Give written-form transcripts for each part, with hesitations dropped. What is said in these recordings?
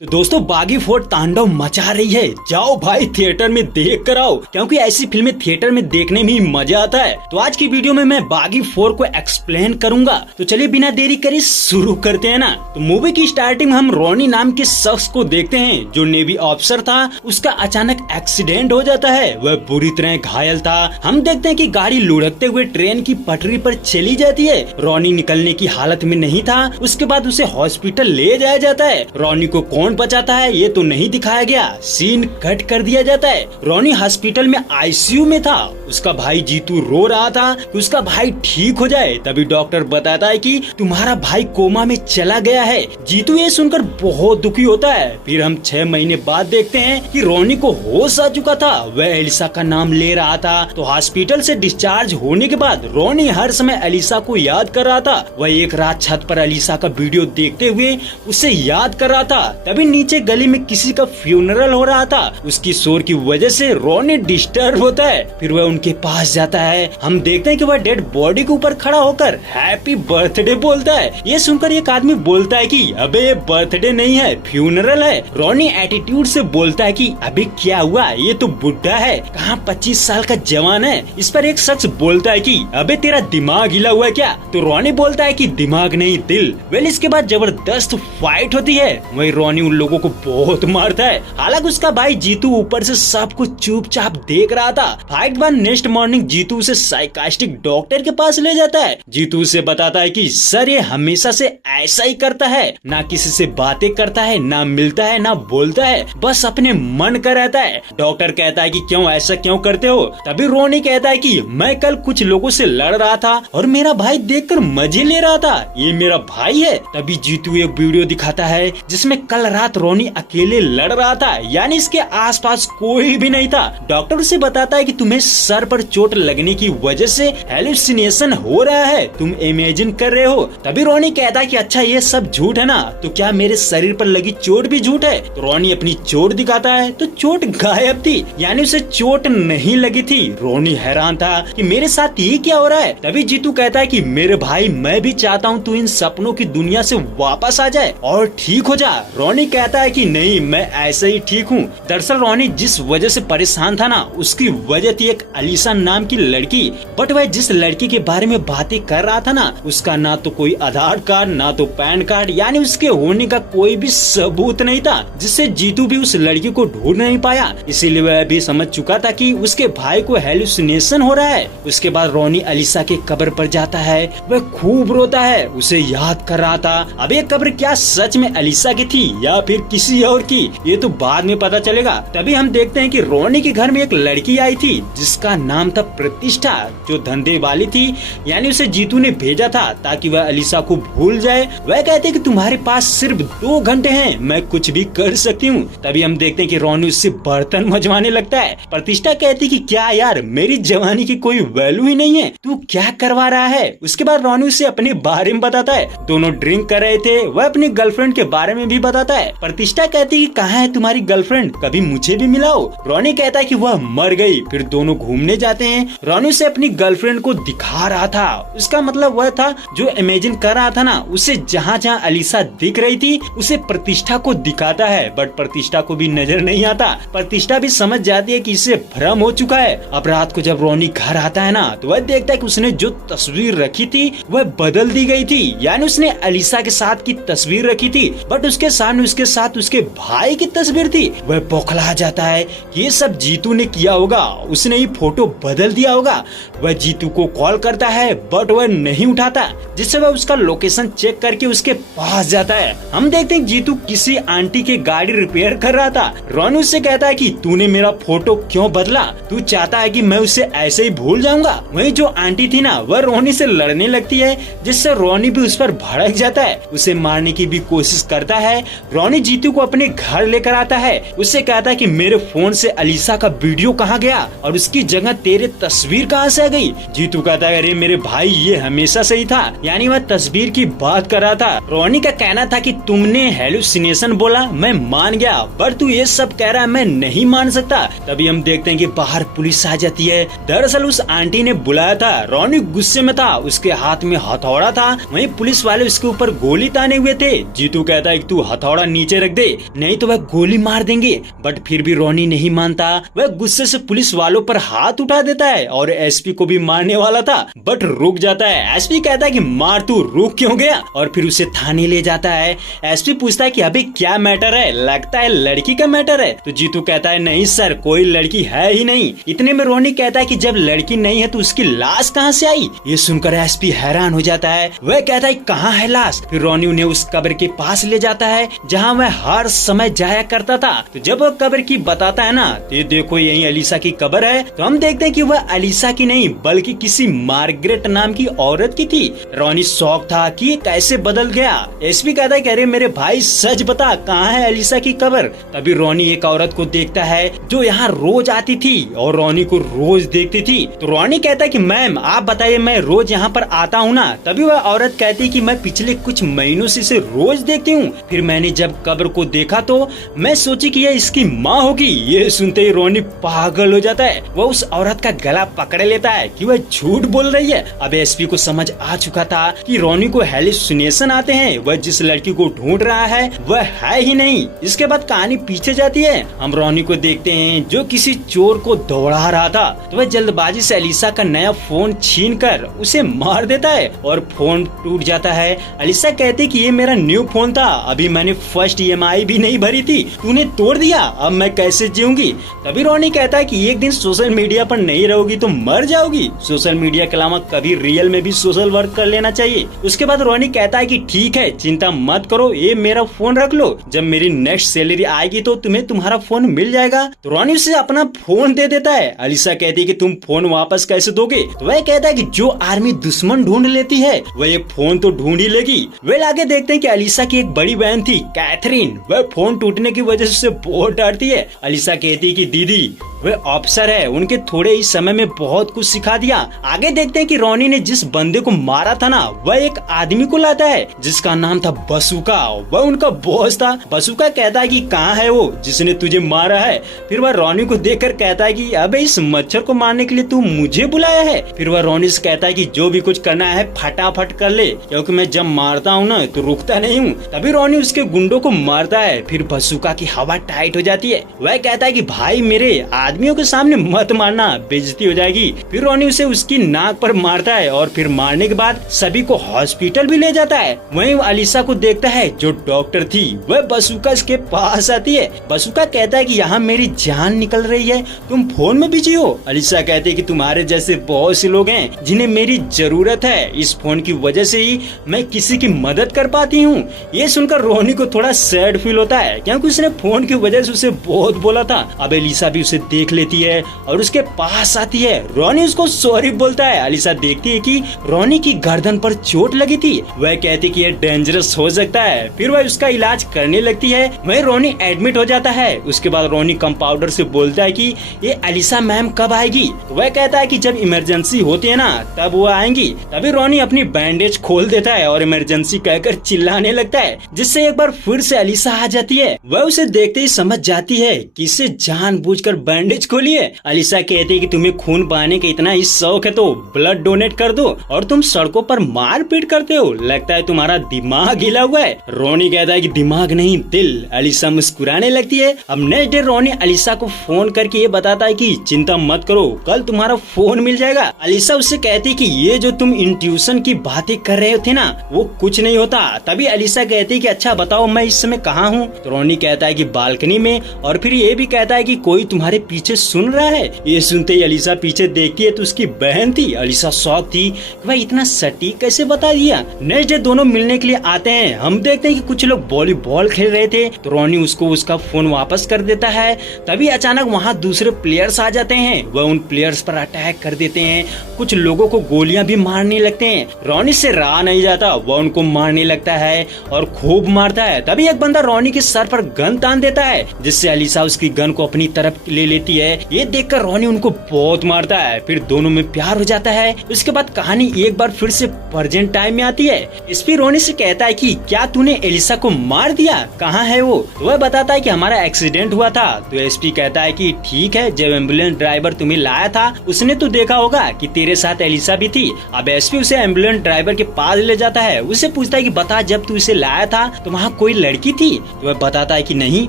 तो दोस्तों बागी 4 तांडव मचा रही है। जाओ भाई थिएटर में देख कर आओ, क्योंकि ऐसी फिल्में थिएटर में देखने में ही मजा आता है। तो आज की वीडियो में मैं बागी 4 को एक्सप्लेन करूंगा। तो चलिए बिना देरी करे शुरू करते हैं ना। तो मूवी की स्टार्टिंग में हम रोनी नाम के शख्स को देखते हैं जो नेवी ऑफिसर था। उसका अचानक एक्सीडेंट हो जाता है, वह बुरी तरह घायल था। हम देखते हैं कि गाड़ी लुढ़कते हुए ट्रेन की पटरी पर चली जाती है। रोनी निकलने की हालत में नहीं था। उसके बाद उसे हॉस्पिटल ले जाया जाता है। रोनी को कौन बचाता है ये तो नहीं दिखाया गया, सीन कट कर दिया जाता है। रोनी हॉस्पिटल में आईसीयू में था। उसका भाई जीतू रो रहा था कि उसका भाई ठीक हो जाए। तभी डॉक्टर बताता है कि तुम्हारा भाई कोमा में चला गया है। जीतू ये सुनकर बहुत दुखी होता है। फिर हम 6 महीने बाद देखते हैं कि रोनी को होश आ चुका था। वह एलिसा का नाम ले रहा था। तो हॉस्पिटल से डिस्चार्ज होने के बाद रोनी हर समय एलिसा को याद कर रहा था। वह एक रात छत पर एलिसा का वीडियो देखते हुए उसे याद कर रहा था। तभी नीचे गली में किसी का फ्यूनरल हो रहा था। उसकी शोर की वजह से रोनी डिस्टर्ब होता है। फिर वह उनके पास जाता है। हम देखते हैं कि वह डेड बॉडी के ऊपर खड़ा होकर हैप्पी बर्थडे बोलता है। ये सुनकर एक आदमी बोलता है कि अबे ये बर्थडे नहीं है, फ्यूनरल है। रोनी एटीट्यूड से बोलता है कि अबे क्या हुआ, ये तो बुढ़ा है, कहाँ 25 साल का जवान है। इस पर एक शख्स बोलता है कि अबे तेरा दिमाग हिला हुआ है क्या। तो रोनी बोलता है कि दिमाग नहीं दिल। वेल इसके बाद जबरदस्त फाइट होती है। वही रोनी उन लोगों को बहुत मारता है। हालांकि उसका भाई जीतू ऊपर से सब कुछ चुपचाप देख रहा था। फाइट बाद नेक्स्ट मॉर्निंग जीतू उसे साइकास्टिक डॉक्टर के पास ले जाता है। जीतू उसे बताता है कि सर ये हमेशा से ऐसा ही करता है, ना किसी से बातें करता है, ना मिलता है, ना बोलता है, बस अपने मन का रहता है। डॉक्टर कहता है कि क्यों ऐसा क्यों करते हो। तभी रोनी कहता है कि मैं कल कुछ लोगों से लड़ रहा था और मेरा भाई देखकर मजे ले रहा था, ये मेरा भाई है। तभी जीतू एक वीडियो दिखाता है जिसमें कल रात रोनी अकेले लड़ रहा था, यानी इसके आसपास कोई भी नहीं था। डॉक्टर उसे बताता है कि तुम्हें सर पर चोट लगने की वजह से हेलुसिनेशन हो रहा है, तुम इमेजिन कर रहे हो। तभी रोनी कहता है कि अच्छा ये सब झूठ है ना, तो क्या मेरे शरीर पर लगी चोट भी झूठ है। तो रोनी अपनी चोट दिखाता है तो चोट गायब थी, यानी उसे चोट नहीं लगी थी। रोनी हैरान था कि मेरे साथ ये क्या हो रहा है। तभी जीतू कहता है कि मेरे भाई मैं भी चाहता हूँ तू इन सपनों की दुनिया से वापस आ जाए और ठीक हो जा। रोनी कहता है कि नहीं मैं ऐसे ही ठीक हूँ। दरअसल रोनी जिस वजह से परेशान था ना, उसकी वजह थी एक अलीसा नाम की लड़की। बट वह जिस लड़की के बारे में बातें कर रहा था ना, उसका ना तो कोई आधार कार्ड ना तो पैन कार्ड, यानी उसके होने का कोई भी सबूत नहीं था, जिससे जीतू भी उस लड़की को ढूंढ नहीं पाया। इसीलिए वह भी समझ चुका था कि उसके भाई को हेलुसिनेशन हो रहा है। उसके बाद रोनी अलीसा के कब्र पर जाता है। वह खूब रोता है, उसे याद कर रहा था। अब ये कब्र क्या सच में अलीसा की थी या फिर किसी और की, ये तो बाद में पता चलेगा। तभी हम देखते हैं कि रोनी के घर में एक लड़की आई थी जिसका नाम था प्रतिष्ठा, जो धंधे वाली थी, यानी उसे जीतू ने भेजा था ताकि वह अलीसा को भूल जाए। वह कहते कि तुम्हारे पास सिर्फ 2 घंटे हैं, मैं कुछ भी कर सकती हूँ। तभी हम देखते हैं कि रोनी उससे बर्तन मजवाने लगता है। प्रतिष्ठा कहती कि क्या यार मेरी जवानी की कोई वैल्यू ही नहीं है, तू क्या करवा रहा है। उसके बाद रोनी उसे अपने बारे में बताता है। दोनों ड्रिंक कर रहे थे। वह अपनी गर्लफ्रेंड के बारे में भी बताता है। प्रतिष्ठा कहती कि कहाँ है तुम्हारी गर्लफ्रेंड, कभी मुझे भी मिलाओ। रोनी कहता है कि वह मर गई। फिर दोनों घूमने जाते हैं। रोनी से अपनी गर्लफ्रेंड को दिखा रहा था। उसका मतलब वह था जो इमेजिन कर रहा था ना, उसे जहाँ जहाँ अलीसा दिख रही थी उसे प्रतिष्ठा को दिखाता है। बट प्रतिष्ठा को भी नजर नहीं आता। प्रतिष्ठा भी समझ जाती है कि इसे भ्रम हो चुका है। अब रात को जब रोनी घर आता है ना, तो वह देखता है कि उसने जो तस्वीर रखी थी वह बदल दी गई थी, यानी उसने अलीसा के साथ की तस्वीर रखी थी बट उसके सामने उसके साथ उसके भाई की तस्वीर थी। वह बौखला जाता है कि ये सब जीतू ने किया होगा, उसने ही फोटो बदल दिया होगा। वह जीतू को कॉल करता है बट वह नहीं उठाता, जिससे वह उसका लोकेशन चेक करके उसके पास जाता है। हम देखते हैं जीतू किसी आंटी की गाड़ी रिपेयर कर रहा था। रोनी उससे कहता है कि तूने मेरा फोटो क्यों बदला, तू चाहता है कि मैं उसे ऐसे ही भूल जाऊंगा। वही जो आंटी थी ना, वह रोनी से लड़ने लगती है, जिससे रोनी भी उस पर भड़क जाता है, उसे मारने की भी कोशिश करता है। रोनी जीतू को अपने घर लेकर आता है। उससे कहता है कि मेरे फोन से अलीसा का वीडियो कहाँ गया और उसकी जगह तेरे तस्वीर कहाँ से आ गई। जीतू कहता है अरे मेरे भाई ये हमेशा से ही था, यानी वह तस्वीर की बात कर रहा था। रोनी का कहना था कि तुमने हेलुसिनेशन बोला, मैं मान गया, पर तू ये सब कह रहा है मैं नहीं मान सकता। तभी हम देखते हैं कि बाहर पुलिस आ जाती है। दरअसल उस आंटी ने बुलाया था। रोनी गुस्से में था, उसके हाथ में हथौड़ा था। वहीं पुलिस वाले उसके ऊपर गोली ताने हुए थे। जीतू कहता है कि तू हथौड़ा नीचे रख दे, नहीं तो वह गोली मार देंगे। बट फिर भी रोनी नहीं मानता। वह गुस्से से पुलिस वालों पर हाथ उठा देता है और एसपी को भी मारने वाला था, बट रुक जाता है। एसपी कहता है कि मार, तू रुक क्यों गया, और फिर उसे थाने ले जाता है। एसपी पूछता है कि अभी क्या मैटर है, लगता है लड़की का मैटर है। तो जीतू कहता है नहीं सर, कोई लड़की है ही नहीं। इतने में रोनी कहता है कि जब लड़की नहीं है तो उसकी लाश कहाँ से आई। ये सुनकर एसपी हैरान हो जाता है। वह कहता है कहाँ है लाश। फिर रोनी उन्हें उस कब्र के पास ले जाता है जहाँ वह हर समय जाया करता था। तो जब वह कब्र की बताता है ना, तो ये देखो यही अलीसा की कब्र है। तो हम देखते हैं कि वह अलीसा की नहीं बल्कि किसी मार्गरेट नाम की औरत की थी। रोनी शौक था कि ये कैसे बदल गया। एसपी कहता है कि अरे मेरे भाई सच बता, कहाँ है अलीसा की कब्र। तभी रोनी एक औरत को देखता है जो यहाँ रोज आती थी और रोनी को रोज देखती थी। तो रोनी कहता है कि मैम आप बताइए, मैं रोज यहाँ पर आता हूँ ना। तभी वह औरत कहती है कि मैं पिछले कुछ महीनों से इसे रोज देखती हूँ। फिर मैंने जब कब्र को देखा तो मैं सोची कि यह इसकी माँ होगी। ये सुनते ही रोनी पागल हो जाता है। वह उस औरत का गला पकड़ लेता है कि वह झूठ बोल रही है। अब एसपी को समझ आ चुका था कि रोनी को हेलुसिनेशन आते हैं। वह जिस लड़की को ढूंढ रहा है वह है ही नहीं। इसके बाद कहानी पीछे जाती है। हम रोनी को देखते हैं जो किसी चोर को दौड़ा रहा था। तो वह जल्दबाजी से अलीसा का नया फोन छीनकर उसे मार देता है और फोन टूट जाता है। अलीसा कहती है कि ये मेरा न्यू फोन था, अभी मैंने फर्स्ट EMI भी नहीं भरी थी, तूने तोड़ दिया, अब मैं कैसे जीऊंगी। तभी रोनी कहता है कि एक दिन सोशल मीडिया पर नहीं रहोगी तो मर जाओगी। सोशल मीडिया के अलावा कभी रियल में भी सोशल वर्क कर लेना चाहिए। उसके बाद रोनी कहता है कि ठीक है, चिंता मत करो, ये मेरा फोन रख लो, जब मेरी नेक्स्ट सैलरी आएगी तो तुम्हें तुम्हारा फोन मिल जाएगा। तो रोनी उसे अपना फोन दे देता है। अलीसा कहती है कि तुम फोन वापस कैसे दोगे। तो वह कहता है कि जो आर्मी दुश्मन ढूंढ लेती है वह ये फोन तो ढूंढ ही लेगी। वे आगे देखते हैं कि अलीसा की एक बड़ी बहन थी कैथरीन, वह फोन टूटने की वजह से बहुत डरती है। अलीसा कहती है कि दीदी वे ऑफिसर है, उनके थोड़े ही समय में बहुत कुछ सिखा दिया। आगे देखते हैं कि रोनी ने जिस बंदे को मारा था ना, वह एक आदमी को लाता है जिसका नाम था बसूका। वह उनका बॉस था। बसूका कहता है कि कहाँ है वो जिसने तुझे मारा है। फिर वह रोनी को देखकर कहता है कि अबे इस मच्छर को मारने के लिए तू मुझे बुलाया है। फिर वह रोनी से कहता है कि जो भी कुछ करना है फटाफट कर ले, क्योंकि मैं जब मारता हूँ ना तो रुकता नहीं हूँ। तभी रोनी उसके गुंडों को मारता है। फिर बसूका की हवा टाइट हो जाती है। वह कहता है कि भाई मेरे आदमियों के सामने मत मारना, बेइज्जती हो जाएगी। फिर रोनी उसे उसकी नाक पर मारता है और फिर मारने के बाद सभी को हॉस्पिटल भी ले जाता है। वहीं अलीसा को देखता है जो डॉक्टर थी। वह बसूका के पास आती है। बसूका कहता है कि यहाँ मेरी जान निकल रही है, तुम फोन में बिजी हो। अलीसा कहती है कि तुम्हारे जैसे बहुत से लोग हैं जिन्हें मेरी जरूरत है, इस फोन की वजह से ही मैं किसी की मदद कर पाती हूँ। ये सुनकर रोनी को थोड़ा सैड फील होता है क्योंकि उसने फोन की वजह से उसे बहुत बोला था। अब अलीसा भी उसे देख लेती है और उसके पास आती है। रोनी उसको सॉरी बोलता है। अलीसा देखती है कि रोनी की गर्दन पर चोट लगी थी। वह कहती कि ये डेंजरस हो सकता है। फिर वह उसका इलाज करने लगती है। वहीं रोनी एडमिट हो जाता है। उसके बाद रोनी कंपाउंडर से बोलता है कि ये अलीसा मैम कब आएगी। वह कहता है कि जब इमरजेंसी होती है ना तब वो आएंगी। तभी रोनी अपनी बैंडेज खोल देता है और इमरजेंसी कहकर चिल्लाने लगता है, जिससे एक बार फिर से अलीसा आ जाती है। वह उसे देखते ही समझ जाती है कि इसे जानबूझकर बैंडेज खोली है। अलीसा कहती है कि तुम्हें खून बहाने का इतना ही शौक है तो ब्लड डोनेट कर दो, और तुम सड़कों पर मार पीट करते हो, लगता है तुम्हारा दिमाग हिला हुआ है। रोनी कहता है कि दिमाग नहीं दिल। अलीसा मुस्कुराने लगती है। अब नेक्स्ट डे रोनी अलीसा को फोन करके ये बताता है कि चिंता मत करो, कल तुम्हारा फोन मिल जाएगा। अलीसा उससे कहती है कि ये जो तुम इंट्यूशन की बातें कर रहे थे ना वो कुछ नहीं होता। तभी अलीसा कहती है कि अच्छा बताओ मैं इस समय कहाँ हूँ। तो रोनी कहता है कि बालकनी में, और फिर ये भी कहता है कि कोई तुम्हारे पीछे सुन रहा है। ये सुनते ही अलीसा पीछे देखती है तो उसकी बहन थी। अलीसा शॉक थी कि भाई इतना सटीक कैसे बता दिया। नेक्स्ट डे दोनों मिलने के लिए आते हैं। हम देखते हैं कि कुछ लोग वॉलीबॉल खेल रहे थे तो रोनी उसको उसका फोन वापस कर देता है। तभी अचानक वहाँ दूसरे प्लेयर्स आ जाते हैं। वह उन प्लेयर्स पर अटैक कर देते हैं। कुछ लोगों को गोलियां भी मारने लगते हैं। रोनी से रहा नहीं जाता, वह उनको मारने लगता है और खूब मारता है। तभी एक बंदा रोनी के सर पर गन तान देता है, जिससे अलीसा उसकी गन को अपनी तरफ ले लेती है। ये देखकर रोनी उनको बहुत मारता है। फिर दोनों में प्यार हो जाता है। उसके बाद कहानी एक बार फिर से प्रेजेंट टाइम में आती है। एसपी रोनी से कहता है कि क्या तूने एलिसा को मार दिया, कहाँ है वो। तो वह बताता है कि हमारा एक्सीडेंट हुआ था। तो एसपी कहता है कि ठीक है, जब एम्बुलेंस ड्राइवर तुम्हें लाया था उसने तो देखा होगा कि तेरे साथ एलिसा भी थी। अब एसपी उसे एम्बुलेंस ड्राइवर के पास ले जाता है। उसे पूछता है कि बता जब तू इसे लाया था तो वहाँ कोई लड़की थी? तो वह बताता है कि नहीं,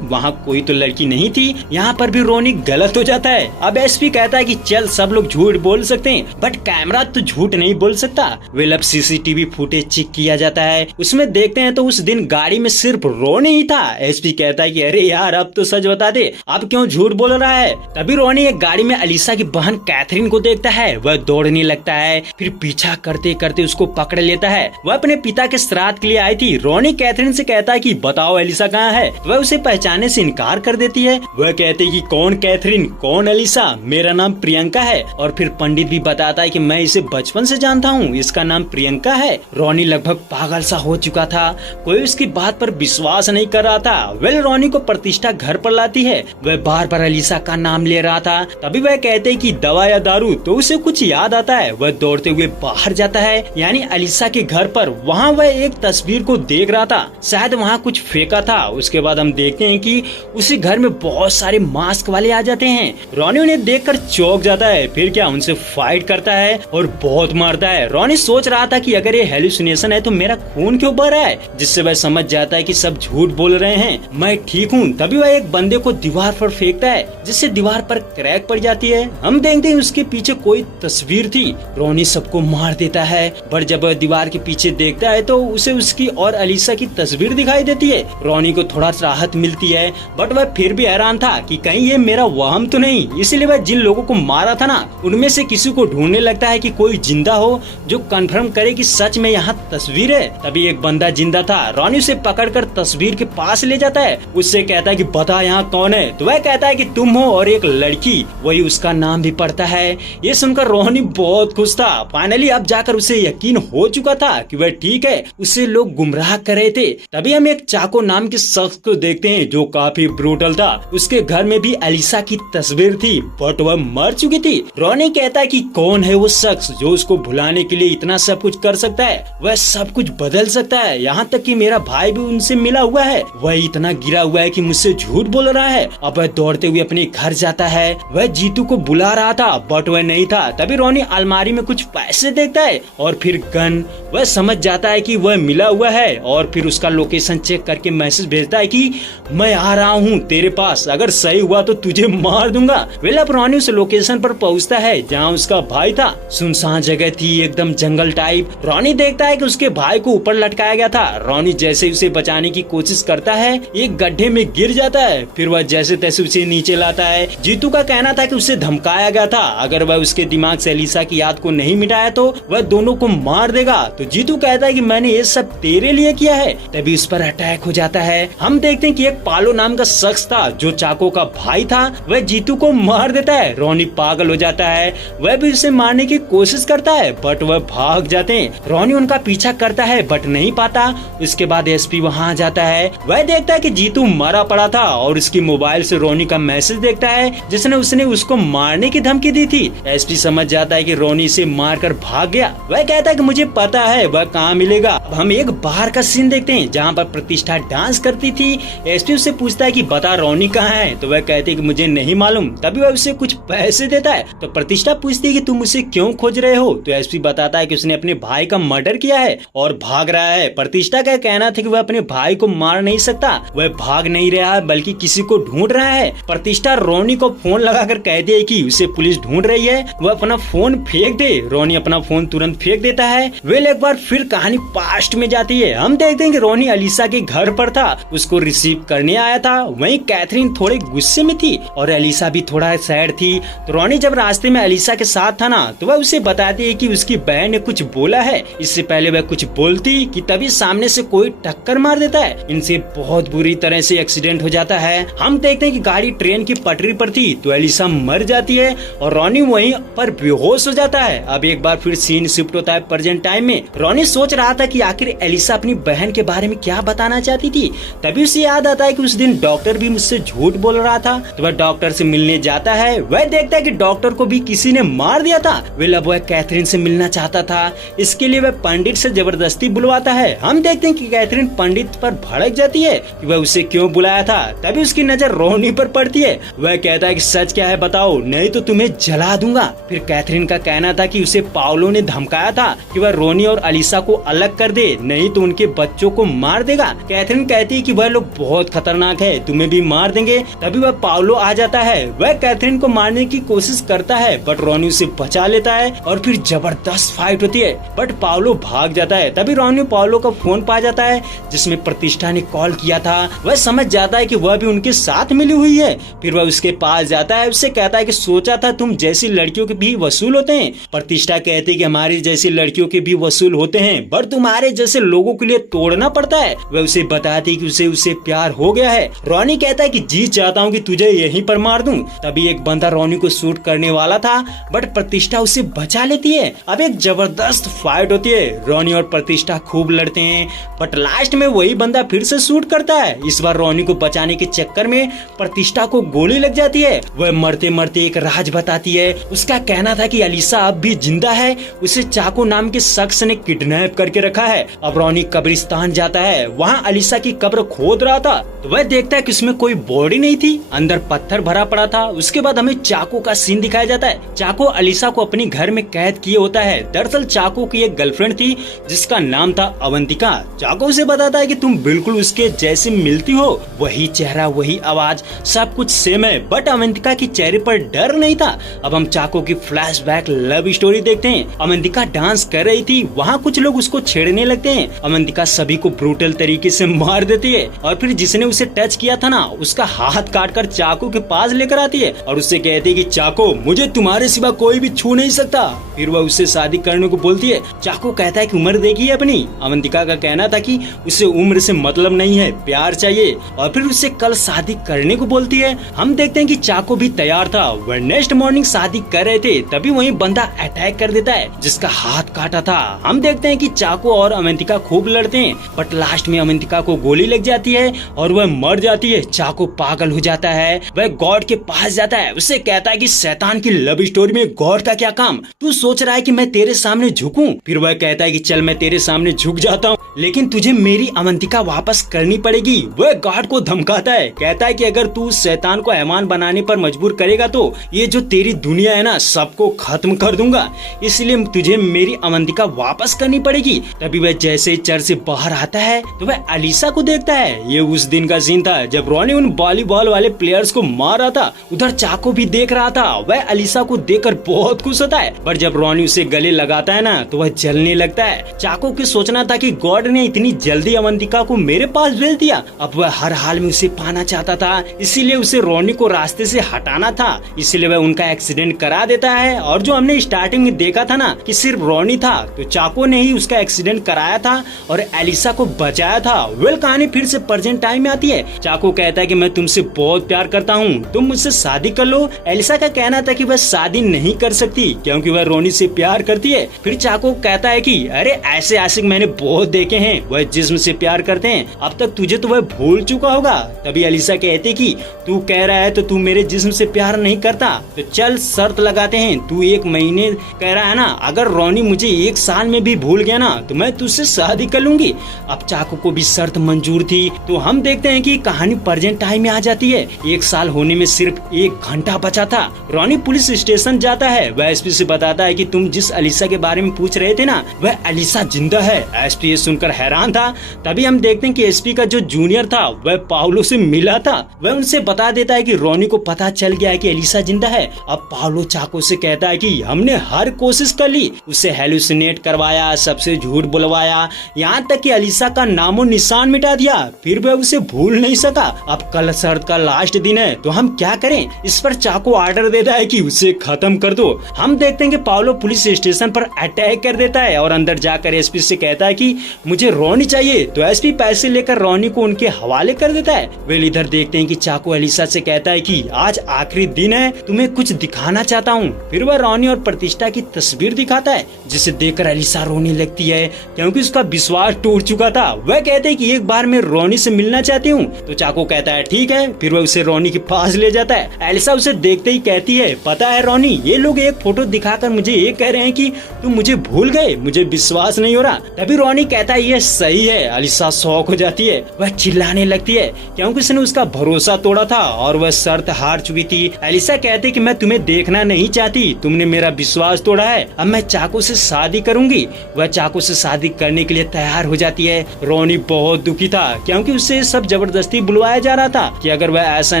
वहाँ कोई तो लड़की नहीं थी। यहाँ पर भी रोनी गलत हो जाता है। अब एसपी कहता है कि चल सब लोग झूठ बोल सकते हैं, बट कैमरा तो झूठ नहीं बोल सकता। वेल अब सीसीटीवी फुटेज चेक किया जाता है, उसमें देखते हैं तो उस दिन गाड़ी में सिर्फ रोनी ही था। एसपी कहता है कि अरे यार अब तो सच बता दे, अब क्यों झूठ बोल रहा है। तभी रोनी एक गाड़ी में अलीसा की बहन कैथरीन को देखता है, वह दौड़ने लगता है, फिर पीछा करते करते उसको पकड़ लेता है। वह अपने पिता के श्राद्ध के लिए आई थी। रोनी कैथरीन से कहता है कि बताओ एलिसा कहाँ है। वह उसे पहचानने से इनकार कर देती है। वह कहते हैं कि कौन कैथरीन, कौन एलिसा, मेरा नाम प्रियंका है। और फिर पंडित भी बताता है कि मैं इसे बचपन से जानता हूँ, इसका नाम प्रियंका है। रोनी लगभग पागल सा हो चुका था, कोई उसकी बात पर विश्वास नहीं कर रहा था। वेल रोनी को प्रतिष्ठा घर पर लाती है, वह बार बार एलिसा का नाम ले रहा था। तभी वह कहते हैं कि दवा या दारू, तो उसे कुछ याद आता है। वह दौड़ते हुए बाहर जाता है, यानी एलिसा के घर पर। वहाँ वह एक तस्वीर को देख रहा था, शायद वहाँ कुछ फेंका था। उसके बाद हम देखते हैं कि उसी घर में बहुत सारे मास्क वाले आ जाते हैं। रोनी उन्हें देखकर चौंक जाता है, फिर क्या उनसे फाइट करता है और बहुत मारता है। रोनी सोच रहा था कि अगर ये हेलुसिनेशन है तो मेरा खून क्यों बह रहा है, जिससे वह समझ जाता है कि सब झूठ बोल रहे हैं, मैं ठीक हूँ। तभी वह एक बंदे को दीवार पर फेंकता है, जिससे दीवार पर क्रैक पड़ जाती है। हम देखते हैं उसके पीछे कोई तस्वीर थी। रोनी सबको मार देता है, पर जब वह दीवार के पीछे देखता है तो उसे उसकी और अलीसा की तस्वीर दिखाई देती है। रोनी को थोड़ा राहत मिलती है, बट वह फिर भी हैरान था कि कहीं ये मेरा वहम तो नहीं। इसीलिए वह जिन लोगों को मारा था ना, उनमें से किसी को ढूंढने लगता है कि कोई जिंदा हो जो कंफर्म करे कि सच में यहाँ तस्वीर है। तभी एक बंदा जिंदा था। रोनी उसे पकड़कर तस्वीर के पास ले जाता है, उससे कहता है कि बता यहाँ कौन है। तो वह कहता है कि तुम हो और एक लड़की, वही उसका नाम भी पढ़ता है। ये सुनकर रोनी बहुत खुश था। फाइनली अब जाकर उसे यकीन हो चुका था कि वह ठीक है, उसे लोग गुमराह कर रहे थे। तभी हम एक चाको नाम के शख्स को देखते हैं जो काफी ब्रूटल था। उसके घर में भी एलिसा की तस्वीर थी, बट वह मर चुकी थी। रोनी कहता है कि कौन है वो शख्स जो उसको भुलाने के लिए इतना सब कुछ कर सकता है, वह सब कुछ बदल सकता है, यहाँ तक कि मेरा भाई भी उनसे मिला हुआ है। वह इतना गिरा हुआ है कि मुझसे झूठ बोल रहा है। अब वह दौड़ते हुए अपने घर जाता है। वह जीतू को बुला रहा था, बट वह नहीं था। तभी रोनी अलमारी में कुछ पैसे देखता है और फिर गन। वह समझ जाता है कि वह मिला हुआ है और फिर उसका लोकेशन चेक करके मैसेज भेजता है कि मैं आ रहा हूँ तेरे पास, अगर सही हुआ तो तुझे मार दूंगा। वेल अब रोनी उस लोकेशन पर पहुँचता है जहाँ उसका भाई था। सुनसान जगह थी, एकदम जंगल टाइप। रोनी देखता है कि उसके भाई को ऊपर लटकाया गया था। रोनी जैसे उसे बचाने की कोशिश करता है, एक गड्ढे में गिर जाता है। फिर वह जैसे तैसे उसे नीचे लाता है। जीतू का कहना था कि उसे धमकाया गया था, अगर वह उसके दिमाग से एलिसा की याद को नहीं मिटाया तो वह दोनों को मार देगा। तो जीतू कहता है कि मैंने ये सब तेरे लिए किया है। तभी उस पर अटैक हो जाता है। हम देखते हैं कि एक पालो नाम का शख्स था जो चाको का भाई था, वह जीतू को मार देता है। रोनी पागल हो जाता है, वह भी उसे मारने की कोशिश करता है, बट वह भाग जाते हैं। रोनी उनका पीछा करता है बट नहीं पाता। इसके बाद एसपी वहाँ आ जाता है। वह देखता है कि जीतू मरा पड़ा था और उसकी मोबाइल से रोनी का मैसेज देखता है जिसने उसने उसको मारने की धमकी दी थी। एसपी समझ जाता है कि रोनी से मारकर भाग गया। वह कहता है कि मुझे पता है वह कहाँ मिलेगा। अब हम एक बार का सीन देखते हैं जहाँ पर प्रतिष्ठा डांस करती थी। एसपी उससे पूछता है कि बता रोनी कहाँ है, तो वह कहती है कि मुझे नहीं मालूम। तभी वह उसे कुछ पैसे देता है। तो प्रतिष्ठा पूछती है कि तुम उसे क्यों खोज रहे हो, तो एसपी बताता है कि उसने अपने भाई का मर्डर किया है और भाग रहा है। प्रतिष्ठा का कहना था कि वह अपने भाई को मार नहीं सकता, वह भाग नहीं रहा है बल्कि किसी को ढूंढ रहा है। प्रतिष्ठा रोनी को फोन लगाकर कहती है कि उसे पुलिस ढूंढ रही है, वह अपना फोन फेंक दे। रोनी अपना फोन तुरंत फेंक देता है। वेल एक बार फिर कहानी पास्ट में जाती है। हम देखते हैं कि रोनी अलीसा के घर पर था, उसको रिसीव करने आया था। वहीं कैथरीन थोड़े गुस्से में थी और अलीसा भी थोड़ा सैड थी। तो रोनी जब रास्ते में अलीसा के साथ था ना, तो वह उसे बताती है कि उसकी बहन ने कुछ बोला है। इससे पहले वह कुछ बोलती कि तभी सामने से कोई टक्कर मार देता है। इनसे बहुत बुरी तरह से एक्सीडेंट हो जाता है। हम देखते हैं कि गाड़ी ट्रेन की पटरी पर थी, तो अलीसा मर जाती है और रोनी वहीं पर बेहोश हो जाता है। अब एक बार फिर सीन शिफ्ट होता है प्रेजेंट टाइम में। रोनी सोच रहा था कि आखिर एलिसा अपनी बहन के बारे में क्या बताना चाहती थी। तभी उसे याद आता है कि उस दिन डॉक्टर भी मुझसे झूठ बोल रहा था। तो वह डॉक्टर से मिलने जाता है। वह देखता है कि डॉक्टर को भी किसी ने मार दिया था। अब वह कैथरीन से मिलना चाहता था, इसके लिए वह पंडित से जबरदस्ती बुलवाता है। हम देखते हैं कि कैथरीन पंडित पर भड़क जाती है कि वह उसे क्यों बुलाया था। तभी उसकी नजर रोनी पर पड़ती है। वह कहता है कि सच क्या है बताओ, नहीं तो तुम्हें जला दूंगा। फिर कैथरीन का कहना था कि उसे पाउलो ने धमकाया था कि वह रोनी और अलीसा को अलग कर दे, नहीं तो उनके बच्चों को मार देगा। कैथरीन कहती है कि वह लोग बहुत खतरनाक है, तुम्हें भी मार देंगे। तभी वह पाउलो आ जाता है, वह कैथरीन को मारने की कोशिश करता है बट रोनी उसे बचा लेता है और फिर जबरदस्त फाइट होती है बट पाउलो भाग जाता है। तभी रोनी पाउलो का फोन पा जाता है जिसमें प्रतिष्ठा ने कॉल किया था। वह समझ जाता है कि वह भी उनके साथ मिली हुई है। फिर वह उसके पास जाता है, उससे कहता है कि सोचा था तुम जैसी लड़कियों के भी वसूल होते हैं। प्रतिष्ठा कहती है कि हमारी जैसी लड़कियों के भी वसूल होते हैं पर तुम्हारे जैसे लोगों के लिए तोड़ना पड़ता है। वह उसे बताती है कि उसे प्यार हो गया है। रोनी कहता है कि जी चाहता हूँ कि तुझे यहीं पर मार दूं। तभी एक बंदा रोनी को शूट करने वाला था बट प्रतिष्ठा उसे बचा लेती है। अब एक जबरदस्त फाइट होती है, रोनी और प्रतिष्ठा खूब लड़ते हैं बट लास्ट में वही बंदा फिर से शूट करता है। इस बार रोनी को बचाने के चक्कर में प्रतिष्ठा को गोली लग जाती है। वह मरते मरते एक राज बताती है। उसका कहना था कि अलीसा अब भी जिंदा है, उसे चाको नाम के शख्स ने किडनैप करके रखा है। अब रोनी कब्रिस्तान जाता है, वहाँ अलीसा की कब्र खोद रहा था तो वह देखता है कि उसमें कोई बॉडी नहीं थी, अंदर पत्थर भरा पड़ा था। उसके बाद हमें चाको का सीन दिखाया जाता है। चाको अलीसा को अपने घर में कैद किए होता है। दरअसल चाको की एक गर्लफ्रेंड थी जिसका नाम था अवंतिका। चाको उसे बताता है कि तुम बिल्कुल उसके जैसे मिलती हो, वही चेहरा वही आवाज सब कुछ सेम है बट अवंतिका के चेहरे पर डर नहीं था। अब हम चाको की फ्लैशबैक लव स्टोरी देखते हैं। अवंतिका डांस कर रही थी, वहाँ कुछ लोग उसको छेड़ने लगते हैं। अवंतिका सभी को ब्रूटल तरीके से मार देती है और फिर जिसने उसे टच किया था ना उसका हाथ काट कर चाको के पास लेकर आती है और उससे कहती है कि चाको मुझे तुम्हारे सिवा कोई भी छू नहीं सकता। फिर वह उससे शादी करने को बोलती है। चाको कहता है कि उम्र देखी है अपनी। अवंतिका का कहना था कि उसे उम्र से मतलब नहीं है, प्यार चाहिए और फिर उससे कल शादी करने को बोलती है। हम देखते हैं कि चाको भी तैयार था, वह नेक्स्ट मॉर्निंग शादी कर रहे थे तभी वही बंदा अटैक कर देता है जिसका हाथ काटा था। हम देखते हैं कि चाको और अवंतिका खूब लड़ते हैं बट लास्ट में अवंतिका को गोली लग जाती है और वह मर जाती है। चाको पागल हो जाता है, वह गॉड के पास जाता है, उससे कहता है कि शैतान की लव स्टोरी में गॉड का क्या काम, तू सोच रहा है कि मैं तेरे सामने झुकूं। फिर वह कहता है कि चल मैं तेरे सामने झुक जाता हूँ लेकिन तुझे मेरी अवंतिका वापस करनी पड़ेगी। वह गॉड को धमकाता है, कहता है कि अगर तू शैतान को मेहमान बनाने पर मजबूर करेगा तो ये जो तेरी दुनिया है ना सबको खत्म कर दूंगा, इसलिए तुझे मेरी अवंतिका वापस करनी पड़ेगी। तभी वह जैसे ही चर्च से बाहर आता है तो वह अलीसा को देखता है। ये उस दिन का सीन था जब रोनी उन वॉलीबॉल वाले प्लेयर्स को मार रहा था। उधर चाको भी देख रहा था, वह अलीसा को देखकर बहुत खुश होता है पर जब रोनी उसे गले लगाता है ना तो वह जलने लगता है। चाको की सोचना था कि गॉड ने इतनी जल्दी अवंतिका को मेरे पास भेज दिया, अब वह हर हाल में उसे पाना चाहता था, इसीलिए उसे रोनी को रास्ते से हटाना था, इसलिए वह उनका एक्सीडेंट करा देता है। और जो हमने स्टार्टिंग में देखा था ना कि सिर्फ रोनी था तो चाको ने ही उसका एक्सीडेंट कराया था और एलिसा को बचाया था। वेल कहानी फिर से प्रेजेंट टाइम में आती है। चाको कहता है कि मैं तुमसे बहुत प्यार करता हूँ, तुम मुझसे शादी कर लो। एलिसा का कहना था कि वह शादी नहीं कर सकती क्योंकि वह रोनी से प्यार करती है। फिर चाको कहता है कि अरे ऐसे आशिक मैंने बहुत देखे हैं, वह जिस्म से प्यार करते हैं, अब तक तुझे तो वह भूल चुका होगा। तभी एलिसा कहती कि तू कह रहा है तो तू मेरे जिस्म से प्यार नहीं करता, तो चल शर्त लगाते हैं, तू 1 महीने कह रहा है ना, अगर रोनी मुझे 1 साल में भी भूल गया ना तो मैं तुझसे शादी कर लूंगी। अब चाको को भी शर्त मंजूर थी। तो हम देखते हैं कि कहानी प्रेजेंट टाइम में आ जाती है। 1 साल होने में सिर्फ 1 घंटा बचा था। रोनी पुलिस स्टेशन जाता है, वह एसपी से बताता है कि तुम जिस अलीसा के बारे में पूछ रहे थे ना वह अलीसा जिंदा है। एसपी ये सुनकर हैरान था। तभी हम देखते हैं कि एसपी का जो जूनियर था वह पाउलो से मिला था, वह उनसे बता देता है कि रोनी को पता चल गया है कि अलीसा जिंदा है। अब पाउलो चाको से कहता है कि हमने हर कोशिश कर ली, उसे हेलुसिनेट करवाया, सबसे झूठ बुलवाया, यहाँ तक कि अलीसा का नामो निशान मिटा दिया, फिर वह उसे भूल नहीं सका। अब कल शर्त का लास्ट दिन है तो हम क्या करें। इस पर चाको ऑर्डर देता है कि उसे खत्म कर दो। हम देखते हैं कि पाउलो पुलिस स्टेशन पर अटैक कर देता है और अंदर जाकर एसपी से कहता है कि मुझे रोनी चाहिए। तो एसपी पैसे लेकर रोनी को उनके हवाले कर देता है। वे इधर देखते हैं कि चाको अलीसा से कहता है कि आज आखिरी दिन है, तुम्हें कुछ दिखाना चाहता हूँ। फिर वह रोनी और प्रतिष्ठा की तस्वीर दिखाता है जिसे देखकर अलीसा रोने लगती है क्योंकि उसका विश्वास टूट चुका था। वह कहते हैं कि एक बार मैं रोनी से मिलना चाहती हूँ। तो चाको कहता है ठीक है। फिर वह उसे रोनी के पास ले जाता है। एलिसा उसे देखते ही कहती है पता है रोनी, ये लोग एक फोटो दिखाकर मुझे ये कह रहे हैं कि तुम मुझे भूल गए, मुझे विश्वास नहीं हो रहा। तभी रोनी कहता है ये सही है। एलिसा शॉक हो जाती है, वह चिल्लाने लगती है क्योंकि उसने उसका भरोसा तोड़ा था और वह शर्त हार चुकी थी। एलिसा कहती कि मैं तुम्हें देखना नहीं चाहती, तुमने मेरा विश्वास तोड़ा है, अब मैं चाको से शादी करूंगी। वह चाको से शादी करने के लिए तैयार हो जाती है। रोनी बहुत दुखी था क्योंकि उससे सब जबरदस्ती बुलवाया जा रहा था कि अगर वह ऐसा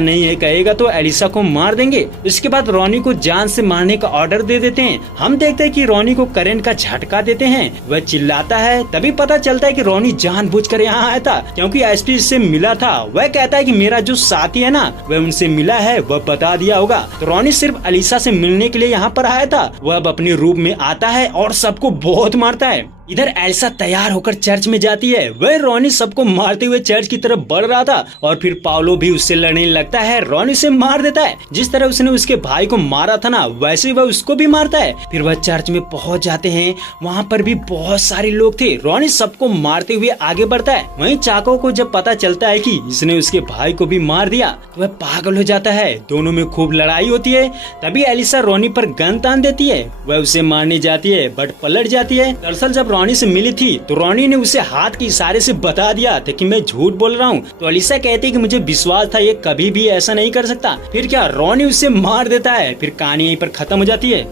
नहीं है कहेगा तो एलिसा को मार देंगे। इसके बाद रोनी को जान से मारने का ऑर्डर दे देते हैं। हम देखते हैं कि रोनी को करंट का झटका देते हैं, वह चिल्लाता है। तभी पता चलता है कि रोनी जानबूझकर यहाँ आया था क्योंकि एसपी से मिला था। वह कहता है कि मेरा जो साथी है ना वह उनसे मिला है, वह बता दिया होगा। तो रोनी सिर्फ एलिसा से मिलने के लिए यहाँ पर आया था। वह अब अपने रूप में आता है और सबको बहुत मारता है। इधर एलिसा तैयार होकर चर्च में जाती है। वह रोनी सबको मारते हुए चर्च की तरफ बढ़ रहा था और फिर पाउलो भी उससे लड़ने लगता है। रोनी से मार देता है। जिस तरह उसने उसके भाई को मारा था ना वैसे वह उसको भी मारता है। फिर वह चर्च में पहुंच जाते हैं। वहाँ पर भी बहुत सारे लोग थे। रोनी सबको मारते हुए आगे बढ़ता है। वहीं चाको को जब पता चलता है कि इसने उसके भाई को भी मार दिया तो वह पागल हो जाता है। दोनों में खूब लड़ाई होती है। तभी एलिसा रोनी पर गन तान देती है। वह उसे मारने जाती है बट पलट जाती है। दरअसल जब रोनी से मिली थी तो रोनी ने उसे हाथ के इशारे से बता दिया था कि मैं झूठ बोल रहा हूँ। तो एलिसा कहती है कि मुझे विश्वास था ये कभी भी ऐसा नहीं कर सकता। फिर क्या रोनी उसे मार देता है। फिर कहानी यहीं पर खत्म हो जाती है।